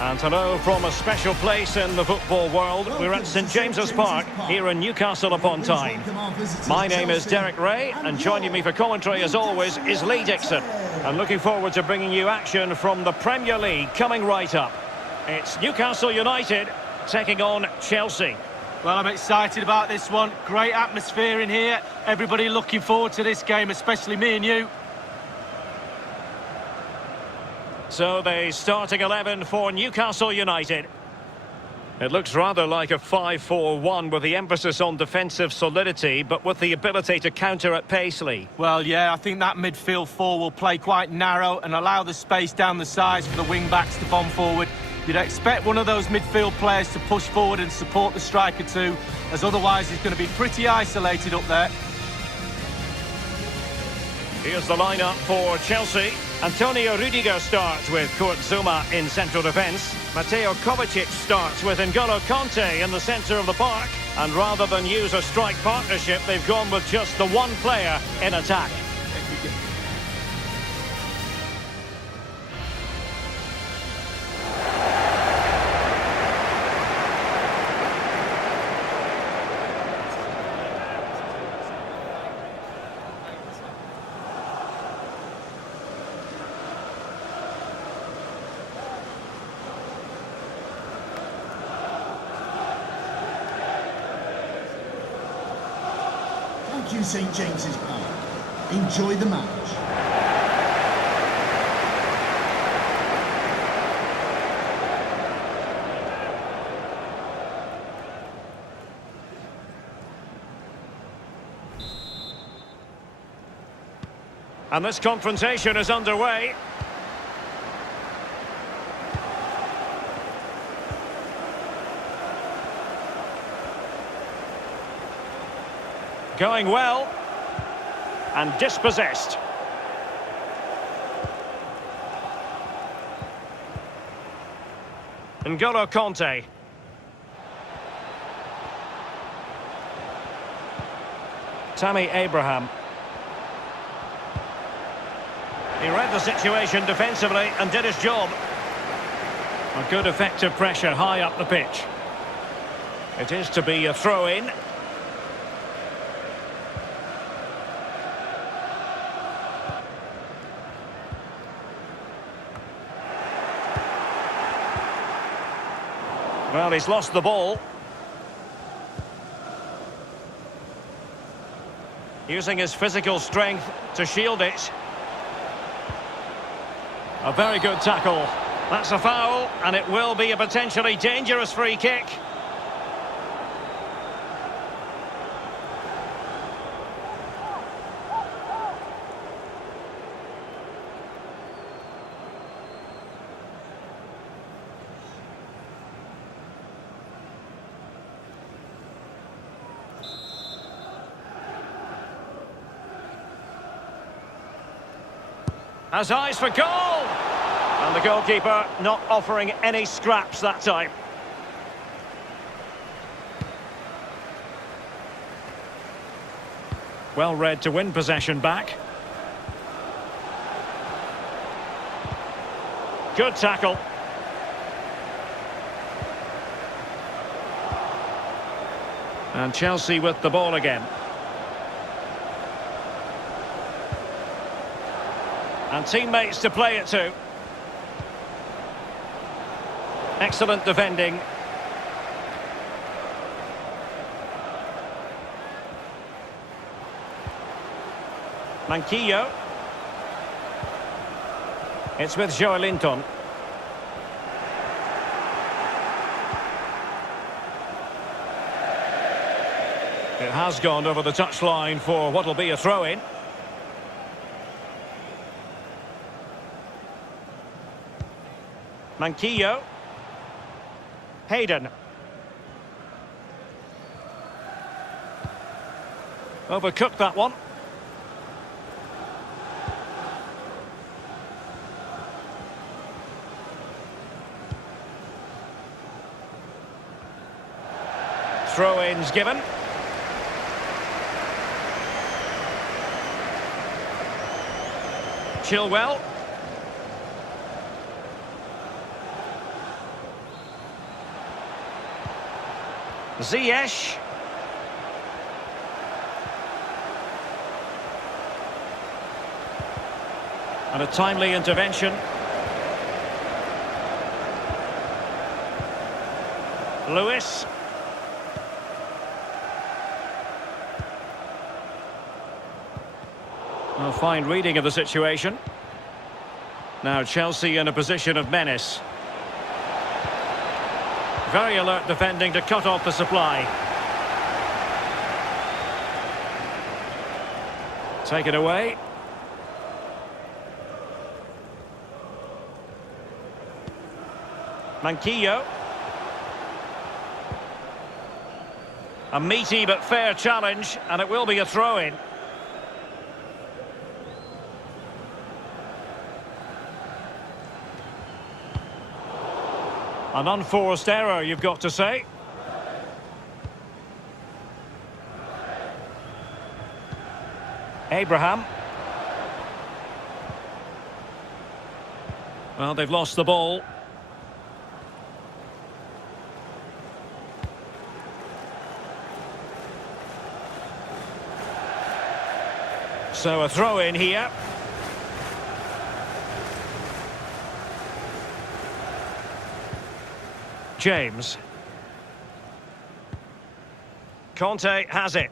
And hello from a special place in the football world. We're at St James's Park, here in Newcastle upon Tyne. My name is Derek Ray, and joining me for commentary as always is Lee Dixon. And looking forward to bringing you action from the Premier League coming right up. It's Newcastle United taking on Chelsea. Well, I'm excited about this one. Great atmosphere in here. Everybody looking forward to this game, especially me and you. So the starting 11 for Newcastle United. It looks rather like a 5-4-1 with the emphasis on defensive solidity, but with the ability to counter at pace, Lee. Well, yeah, I think that midfield four will play quite narrow and allow the space down the sides for the wing-backs to bomb forward. You'd expect one of those midfield players to push forward and support the striker too, as otherwise he's going to be pretty isolated up there. Here's the lineup for Chelsea. Antonio Rudiger starts with Kurt Zouma in central defence. Mateo Kovacic starts with N'Golo Kanté in the centre of the park. And rather than use a strike partnership, they've gone with just the one player in attack. Thank you, St James's Park. Enjoy the match. And this confrontation is underway. Going well. And dispossessed. N'Golo Kanté. Tammy Abraham. He read the situation defensively and did his job. A good effective pressure high up the pitch. It is to be a throw-in. Well, he's lost the ball. Using his physical strength to shield it. A very good tackle. That's a foul, and it will be a potentially dangerous free kick. Has eyes for goal! And the goalkeeper not offering any scraps that time. Well read to win possession back. Good tackle. And Chelsea with the ball again. And teammates to play it to. Excellent defending. Manquillo. It's with Joelinton. It has gone over the touchline for what will be a throw-in. Manquillo. Hayden. Overcooked that one. Throw-ins given. Chilwell. Ziyech. And a timely intervention. Lewis. A fine reading of the situation. Now Chelsea in a position of menace. Very alert defending to cut off the supply. Take it away. Manquillo. A meaty but fair challenge, and it will be a throw-in. An unforced error, you've got to say. Abraham. Well, they've lost the ball. So a throw-in here. James. Conte has it.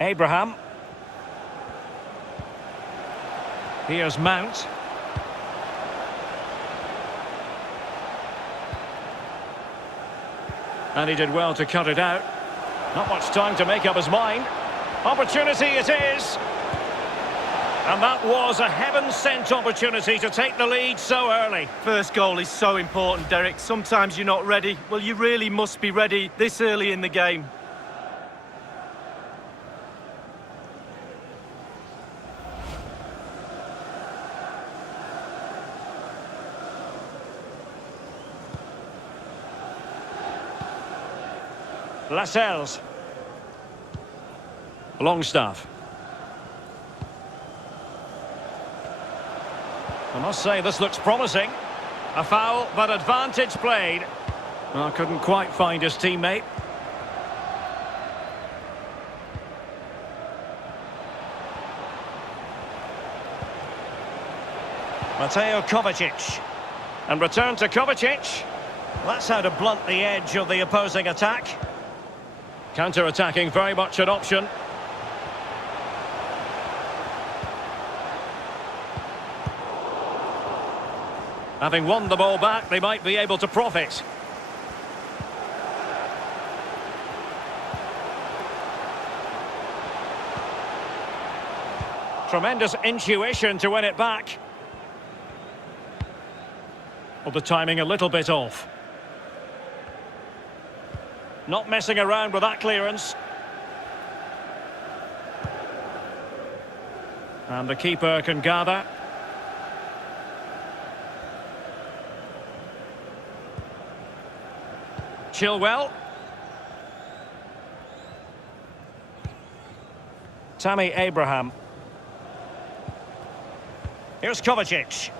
Abraham. Here's Mount. And he did well to cut it out. Not much time to make up his mind. Opportunity it is. And that was a heaven-sent opportunity to take the lead so early. First goal is so important, Derek. Sometimes you're not ready. Well, you really must be ready this early in the game. Lascelles. Longstaff. I must say, this looks promising. A foul, but advantage played. Well, couldn't quite find his teammate. Mateo Kovacic. And return to Kovacic. That's how to blunt the edge of the opposing attack. Counter-attacking, very much an option. Having won the ball back, they might be able to profit. Tremendous intuition to win it back. Well, the timing a little bit off. Not messing around with that clearance. And the keeper can gather. Chilwell. Tammy Abraham. Here's Kovacic.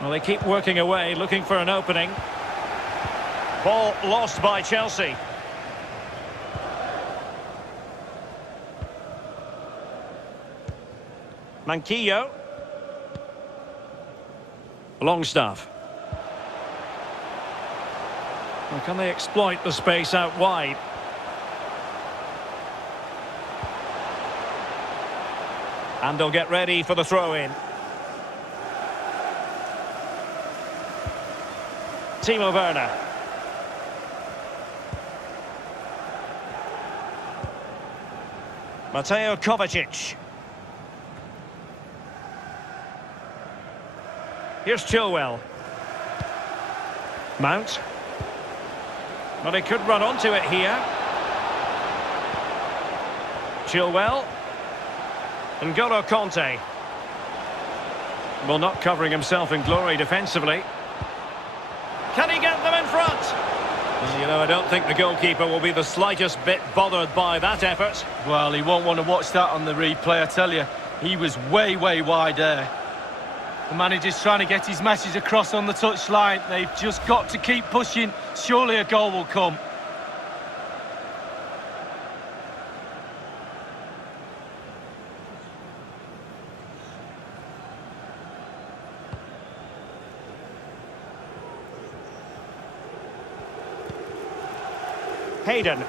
Well, they keep working away, looking for an opening. Ball lost by Chelsea. Manquillo. Longstaff. Well, can they exploit the space out wide? And they'll get ready for the throw-in. Timo Werner. Mateo Kovacic. Here's Chilwell. Mount. Well, he could run onto it here. Chilwell. And N'Golo Conte. Well, not covering himself in glory defensively. Can he get them in front? Well, you know, I don't think the goalkeeper will be the slightest bit bothered by that effort. Well, he won't want to watch that on the replay, I tell you. He was way wide there. The manager's trying to get his message across on the touchline. They've just got to keep pushing. Surely a goal will come. Hayden.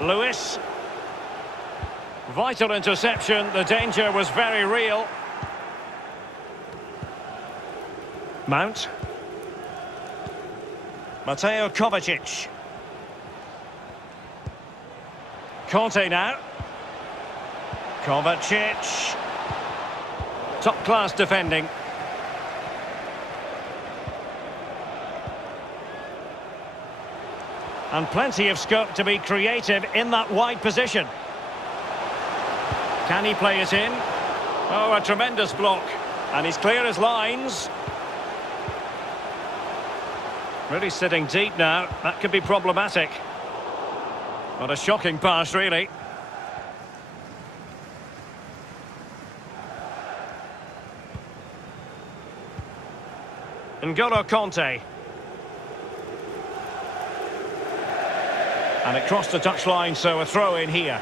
Lewis. Vital interception. The danger was very real. Mount. Mateo Kovacic. Conte now. Kovacic. Top-class defending. And plenty of scope to be creative in that wide position. Can he play it in? Oh, a tremendous block. And he's clear as lines. Really sitting deep now. That could be problematic. What a shocking pass, really. N'Golo Conte. And it crossed the touchline, so a throw in here.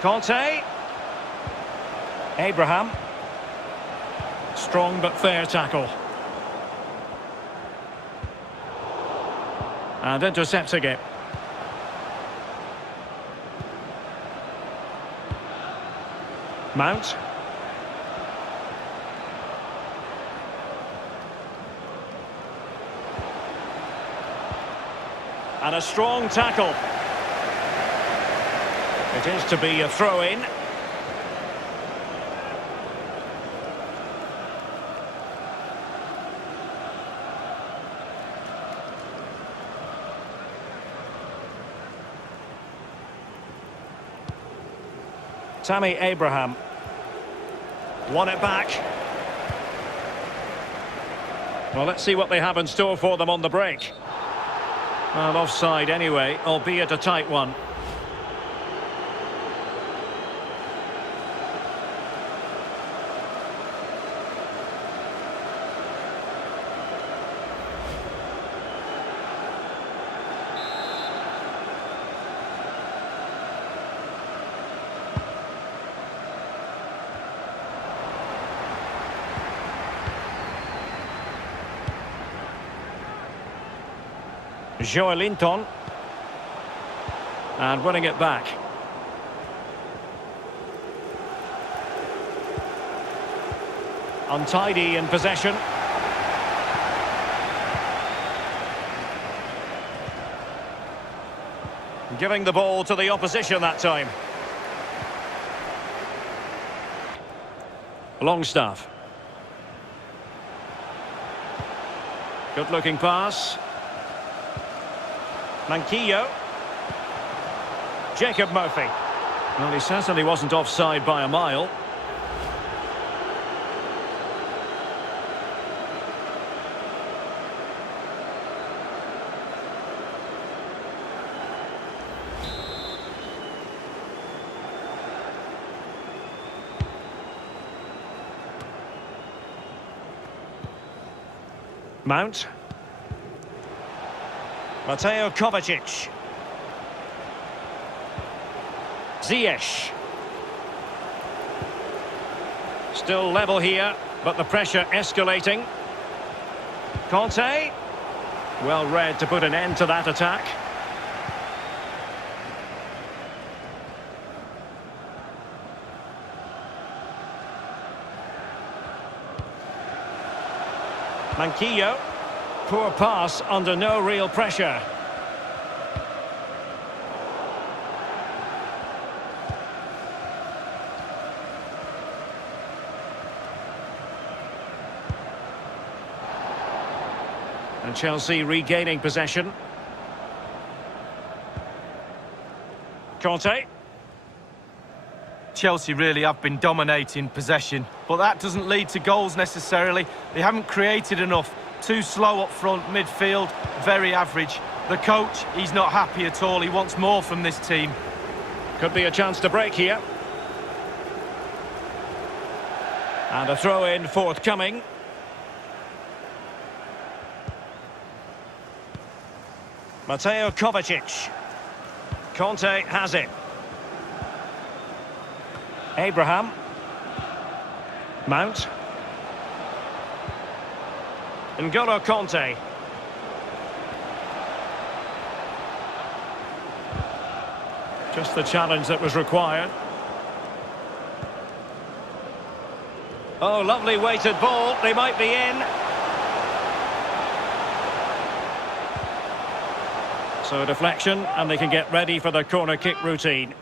Conte. Abraham. Strong but fair tackle. And intercepting it. Mount. And a strong tackle. It is to be a throw-in. Tammy Abraham. Won it back. Well, let's see what they have in store for them on the break. Well, offside anyway, albeit a tight one. Joelinton. And winning it back. Untidy in possession. Giving the ball to the opposition that time. Longstaff. Good looking pass. Manquillo. Jacob Murphy. Well, he certainly wasn't offside by a mile. Mount. Mateo Kovacic. Ziyech. Still level here, but the pressure escalating. Conte. Well read to put an end to that attack. Manquillo. Poor pass under no real pressure. And Chelsea regaining possession. Conte. Chelsea really have been dominating possession, but that doesn't lead to goals necessarily. They haven't created enough. Too slow up front, midfield, very average. The coach, he's not happy at all. He wants more from this team. Could be a chance to break here. And a throw-in forthcoming. Mateo Kovacic. Conte has it. Abraham. Mount. N'Golo Conte. Just the challenge that was required. Oh, lovely weighted ball. They might be in. So a deflection, and they can get ready for the corner kick routine.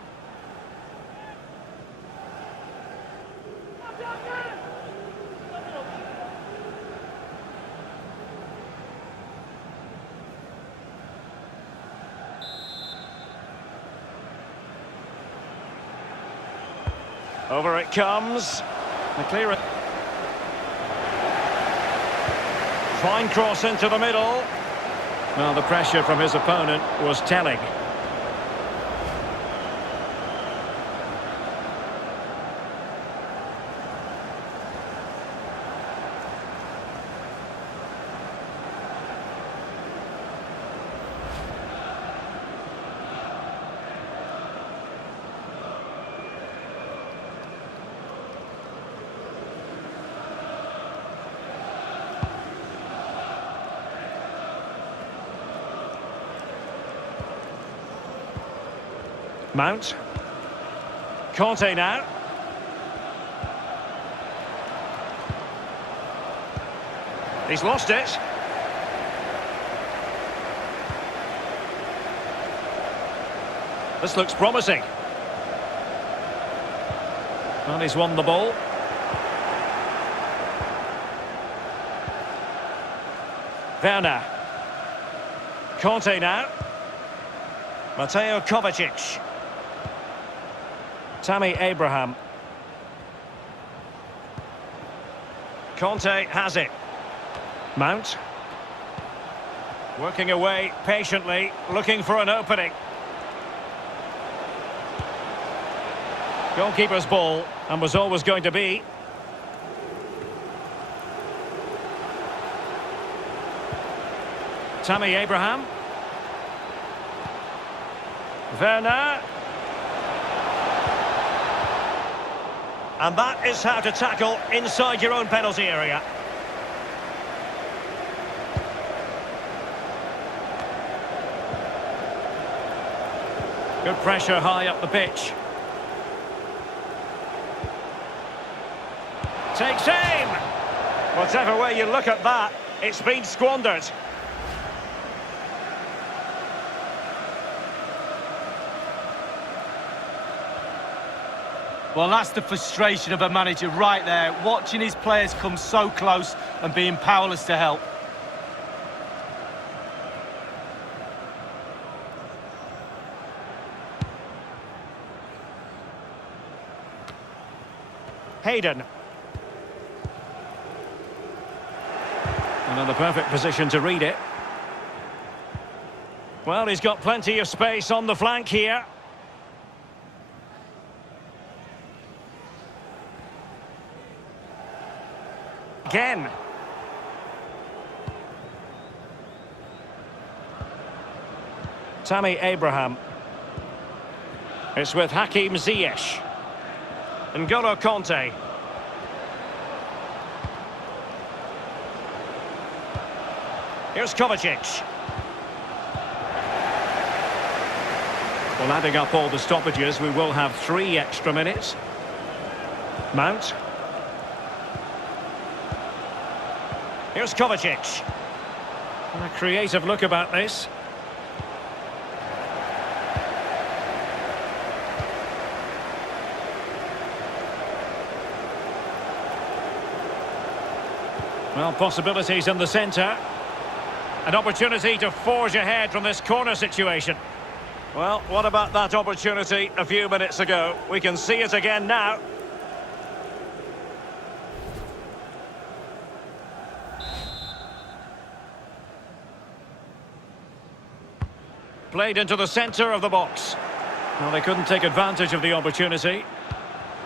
Over it comes. The clearance. Fine cross into the middle. Well, the pressure from his opponent was telling. Mount. Conte now. He's lost it. This looks promising. Well, he's won the ball. Werner. Conte now. Mateo Kovacic. Tammy Abraham. Conte has it. Mount. Working away patiently, looking for an opening. Goalkeeper's ball, and was always going to be. Tammy Abraham. Werner. And that is how to tackle inside your own penalty area. Good pressure high up the pitch. Takes aim! Whatever way you look at that, it's been squandered. Well, that's the frustration of a manager right there, watching his players come so close and being powerless to help. Hayden. And in the perfect position to read it. Well, he's got plenty of space on the flank here. Again. Tammy Abraham. It's with Hakim Ziyech. N'Golo Conte. Here's Kovacic. Well, adding up all the stoppages, we will have 3 extra minutes. Mount. Here's Kovacic. And a creative look about this. Well, possibilities in the centre. An opportunity to forge ahead from this corner situation. Well, what about that opportunity a few minutes ago? We can see it again now. Played into the centre of the box. Well, they couldn't take advantage of the opportunity.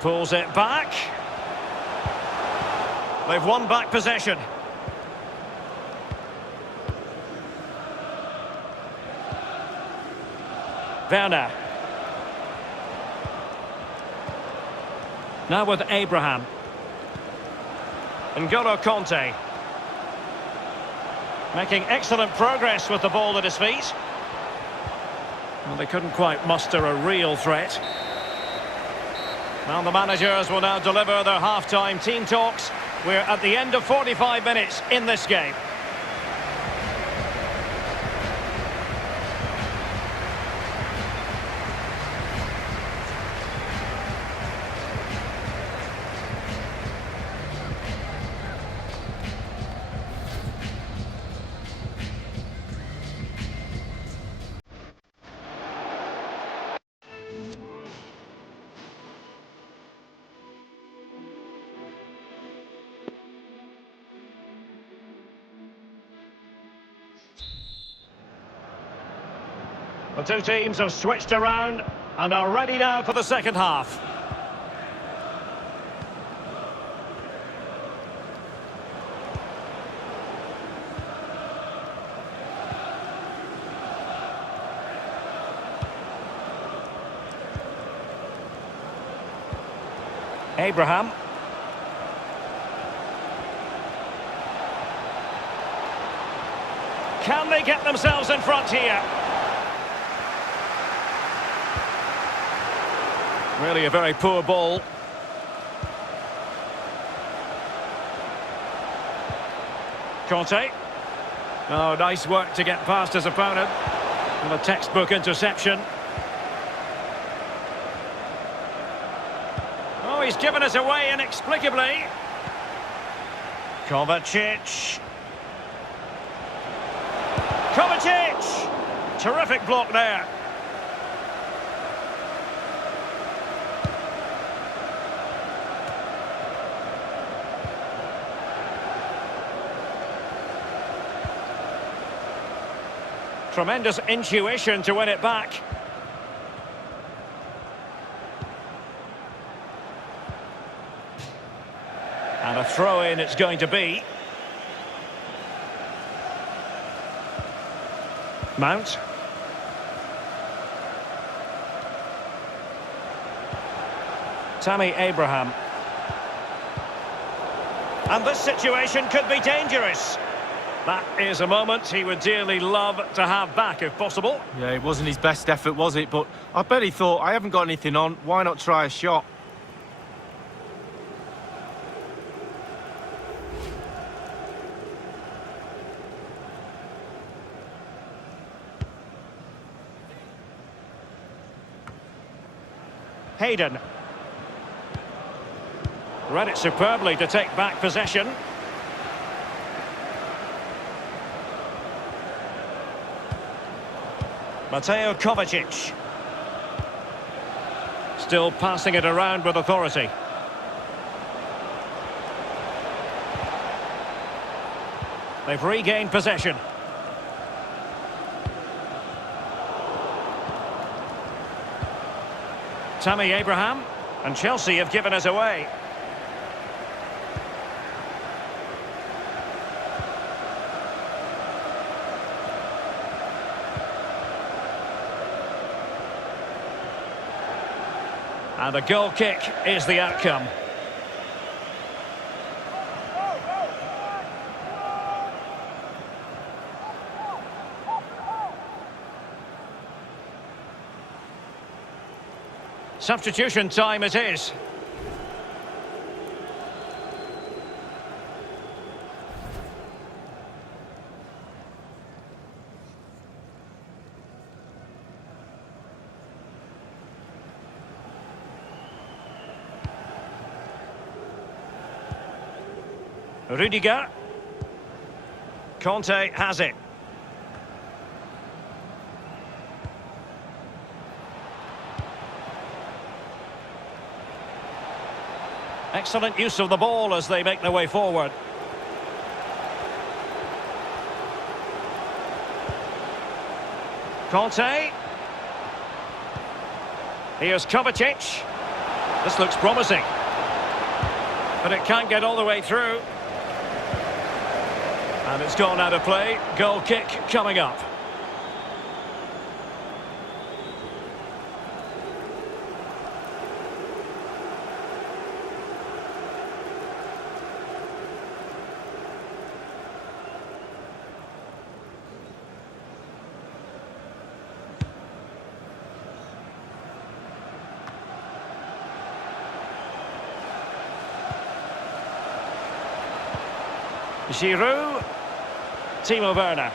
Pulls it back. They've won back possession. Werner. Now with Abraham. N'Golo Kanté. Making excellent progress with the ball at his feet. Well, they couldn't quite muster a real threat. Well, the managers will now deliver their half-time team talks. We're at the end of 45 minutes in this game. The two teams have switched around and are ready now for the second half. Abraham. Can they get themselves in front here? Really a very poor ball. Kanté. Oh, nice work to get past his opponent. And a textbook interception. Oh, he's given us away inexplicably. Kovacic. Kovacic! Terrific block there. Tremendous intuition to win it back. And a throw-in it's going to be. Mount. Tammy Abraham. And this situation could be dangerous. That is a moment he would dearly love to have back if possible. Yeah, it wasn't his best effort, was it? But I bet he thought, I haven't got anything on, why not try a shot? Hayden. Read it superbly to take back possession. Mateo Kovacic. Still passing it around with authority. They've regained possession. Tammy Abraham, and Chelsea have given us away. And the goal kick is the outcome. Substitution time it is. Rudiger. Kanté has it. Excellent use of the ball as they make their way forward. Conte. Here's Kovacic. This looks promising. But it can't get all the way through. And it's gone out of play. Goal kick coming up. Giroud, Timo Werner.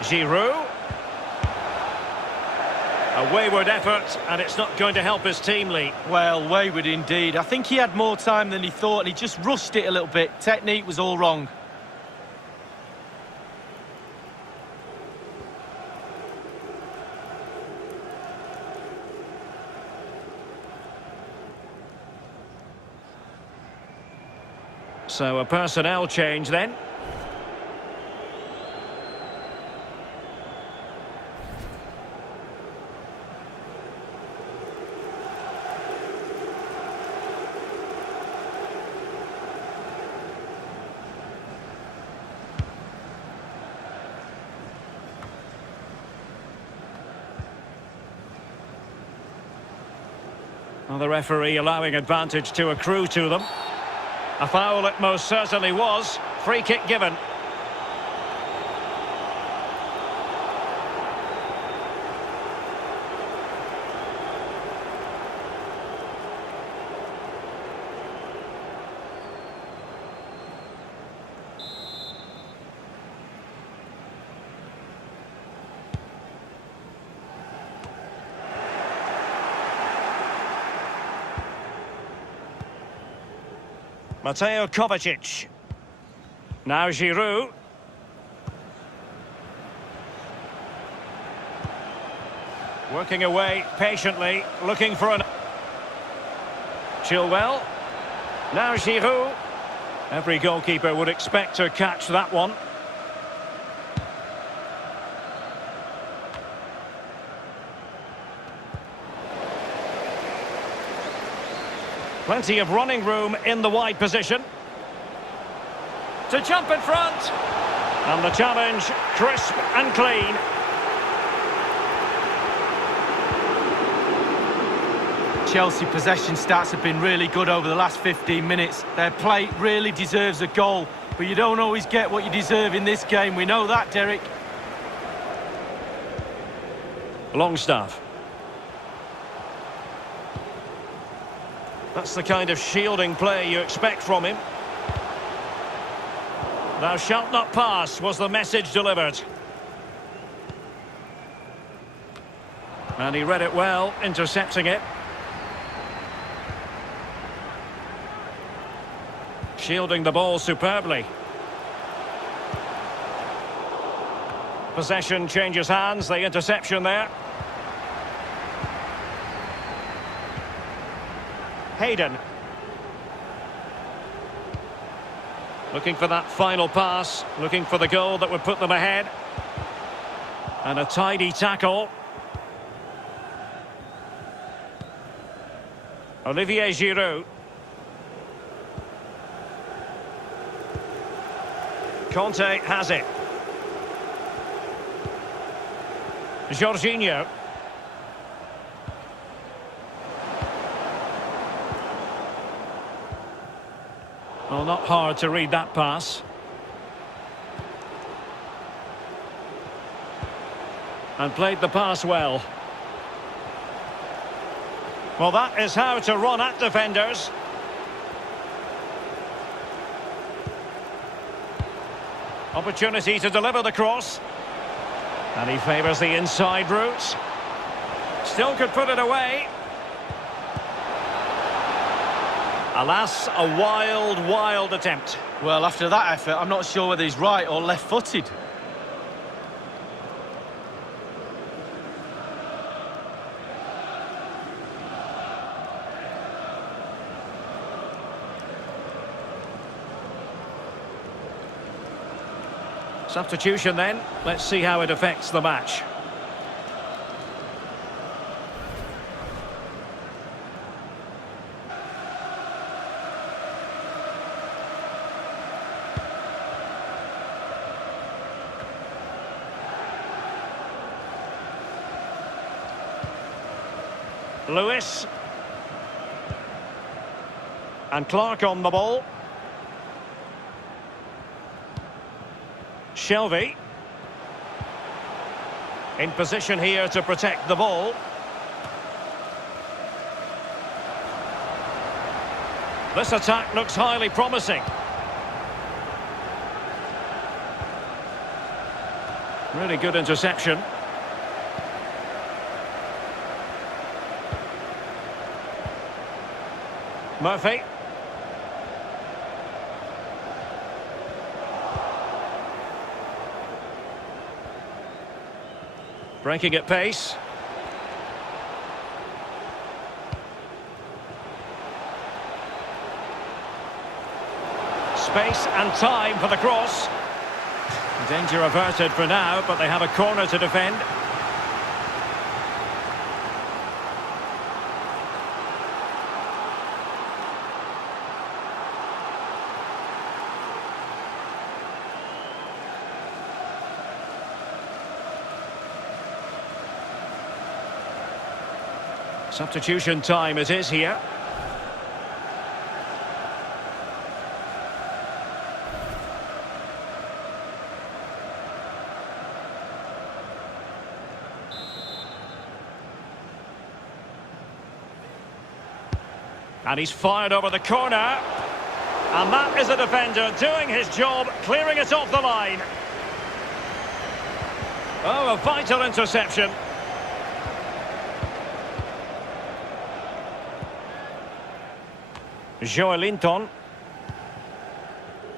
Giroud. A wayward effort, and it's not going to help his team, Lee. Well, wayward indeed. I think he had more time than he thought, and he just rushed it a little bit. Technique was all wrong. So a personnel change then. Well, the referee allowing advantage to accrue to them. A foul it most certainly was. Free kick given. Mateo Kovacic. Now Giroud. Working away patiently, looking for an... Chilwell. Now Giroud. Every goalkeeper would expect to catch that one. Plenty of running room in the wide position. To jump in front. And the challenge, crisp and clean. Chelsea possession stats have been really good over the last 15 minutes. Their play really deserves a goal, but you don't always get what you deserve in this game. We know that, Derek. Longstaff. That's the kind of shielding play you expect from him. Thou shalt not pass, was the message delivered. And he read it well, intercepting it. Shielding the ball superbly. Possession changes hands, the interception there. Hayden. Looking for that final pass, looking for the goal that would put them ahead. And a tidy tackle. Olivier Giroud. Conte has it. Jorginho. Well, not hard to read that pass. And played the pass well. Well, that is how to run at defenders. Opportunity to deliver the cross. And he favours the inside route. Still could put it away. Alas, a wild, wild attempt. Well, after that effort, I'm not sure whether he's right or left-footed. Substitution then. Let's see how it affects the match. Lewis. And Clark on the ball. Shelvey. In position here to protect the ball. This attack looks highly promising. Really good interception. Murphy. Breaking at pace. Space and time for the cross. Danger averted for now, but they have a corner to defend. Substitution time it is here. And he's fired over the corner. And that is a defender doing his job, clearing it off the line. Oh, a vital interception. Joelinton.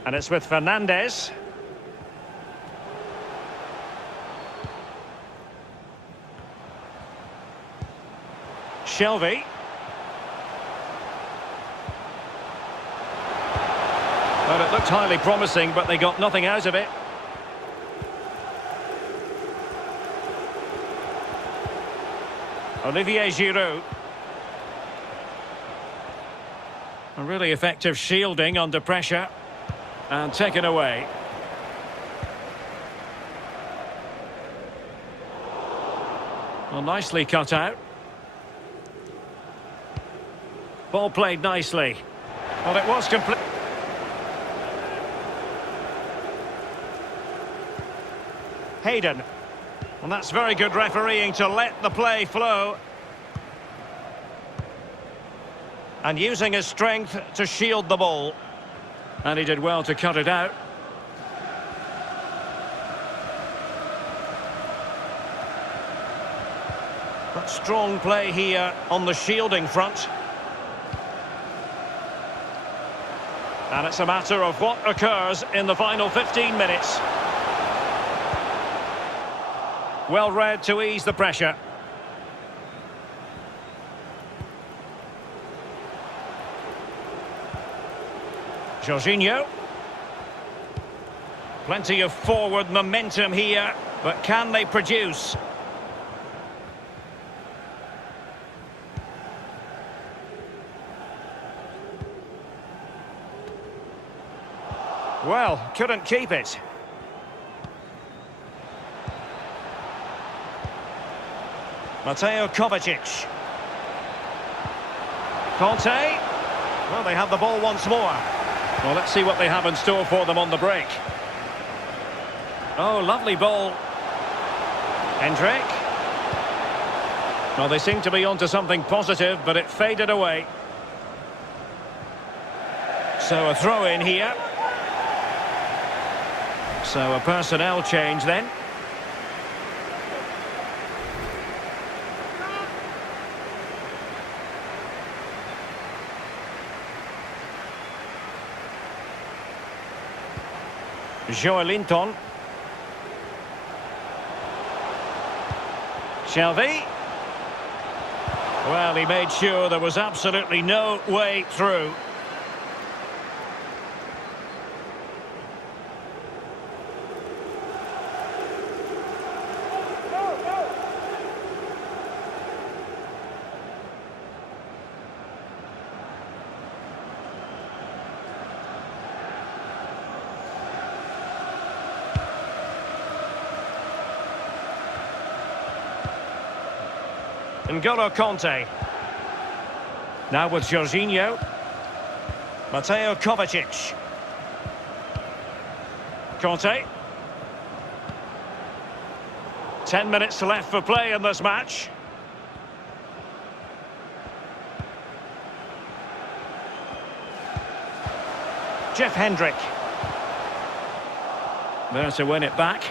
And it's with Fernandes. Shelvey. Well, it looked highly promising, but they got nothing out of it. Olivier Giroud. A really effective shielding under pressure. And taken away. Well, nicely cut out. Ball played nicely. Well, it was complete. Hayden. And that's very good refereeing to let the play flow. And using his strength to shield the ball. And he did well to cut it out. But strong play here on the shielding front. And it's a matter of what occurs in the final 15 minutes. Well read to ease the pressure. Jorginho. Plenty of forward momentum here, but can they produce? Well, couldn't keep it. Mateo Kovacic. Conte. Well, they have the ball once more. Well, let's see what they have in store for them on the break. Oh, lovely ball. Hendrick. Well, they seem to be onto something positive, but it faded away. So a throw in here. So a personnel change then. Joelinton. Shelvey. Well, he made sure there was absolutely no way through. N'Golo Conte. Now with Jorginho. Mateo Kovacic. Conte. 10 minutes left for play in this match. Jeff Hendrick. There to win it back.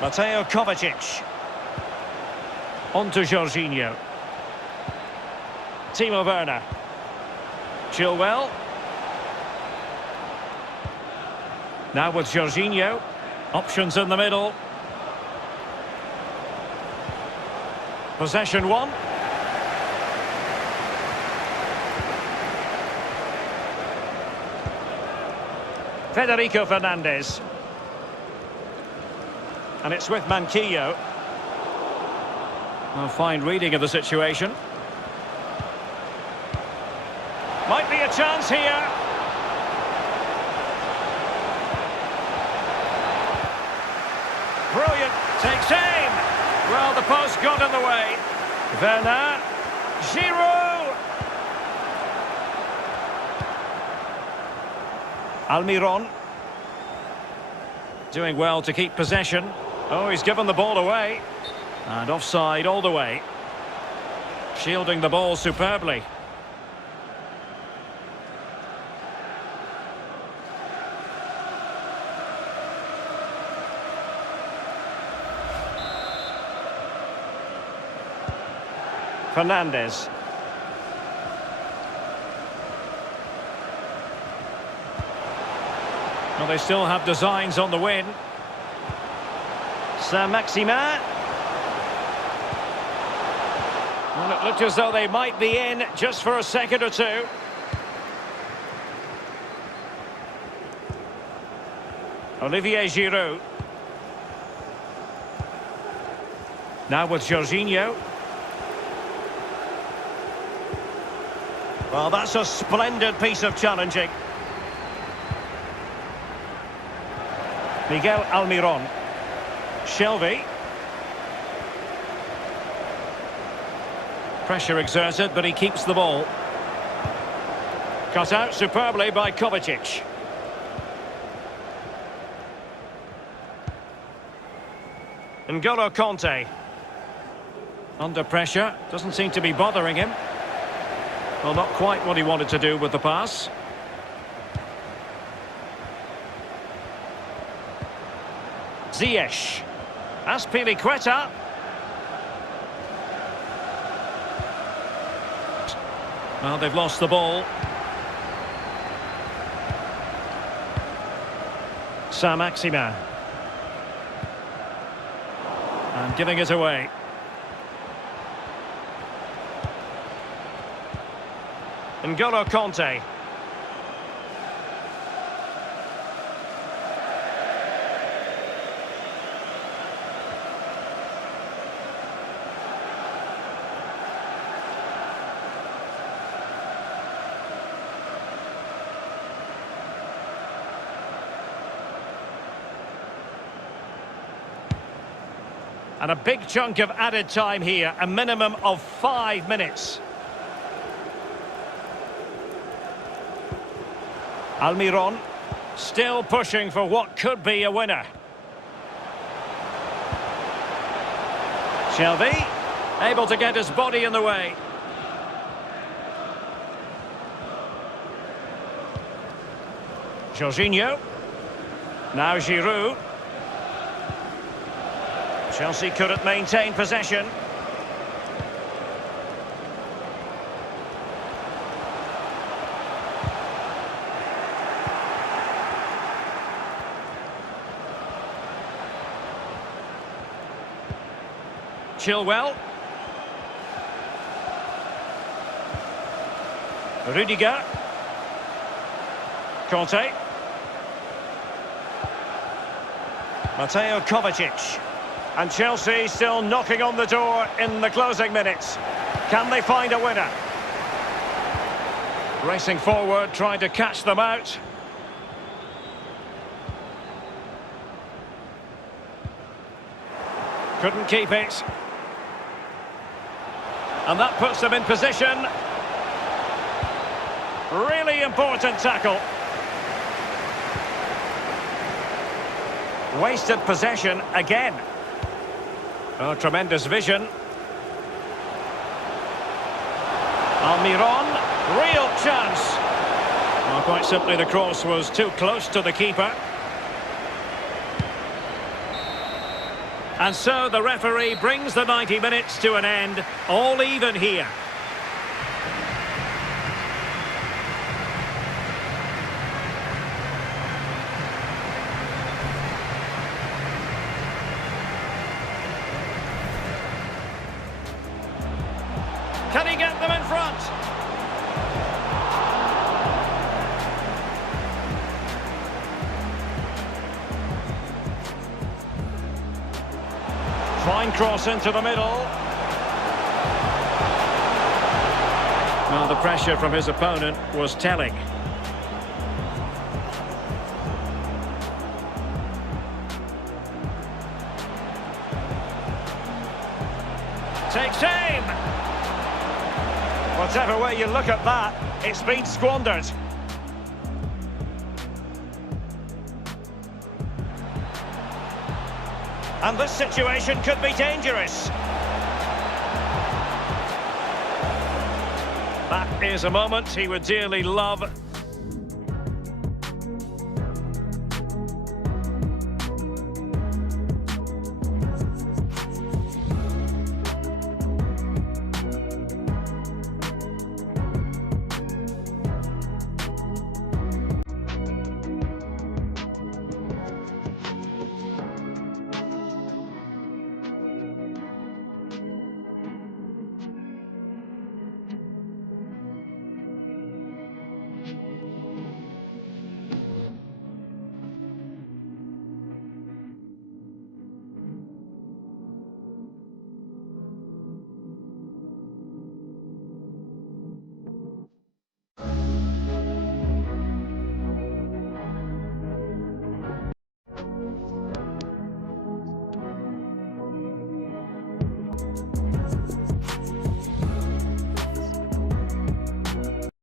Mateo Kovacic. On to Jorginho. Timo Werner. Chilwell. Now with Jorginho. Options in the middle. Possession one. Federico Fernandez. And it's with Manquillo. A fine reading of the situation. Might be a chance here. Brilliant. Takes aim. Well, the post got in the way. Werner. Giroud. Almiron. Doing well to keep possession. Oh, he's given the ball away. And offside all the way. Shielding the ball superbly. Fernandez. Well, they still have designs on the win. Saint-Maximin. Well, it looked as though they might be in just for a second or two. Olivier Giroud. Now with Jorginho. Well, that's a splendid piece of challenging. Miguel Almiron. Shelvey. Pressure exerted, but he keeps the ball. Cut out superbly by Kovacic. N'Golo Conte. Under pressure, doesn't seem to be bothering him. Well, not quite what he wanted to do with the pass. Ziyech. Azpilicueta. Well, they've lost the ball. Saint-Maximin. And giving it away. N'Golo Conte. And a big chunk of added time here, a minimum of 5 minutes. Almiron, still pushing for what could be a winner. Shelvey, able to get his body in the way. Jorginho. Now Giroud. Chelsea couldn't maintain possession. Chilwell. Rudiger. Conte. Mateo Kovacic. And Chelsea still knocking on the door in the closing minutes. Can they find a winner? Racing forward, trying to catch them out. Couldn't keep it. And that puts them in position. Really important tackle. Wasted possession again. Oh, tremendous vision. Almiron, real chance. Well, quite simply, the cross was too close to the keeper. And so the referee brings the 90 minutes to an end, all even here. Can he get them in front? Fine cross into the middle. Well, the pressure from his opponent was telling. Takes aim. Whatever way you look at that, it's been squandered. And this situation could be dangerous. That is a moment he would dearly love.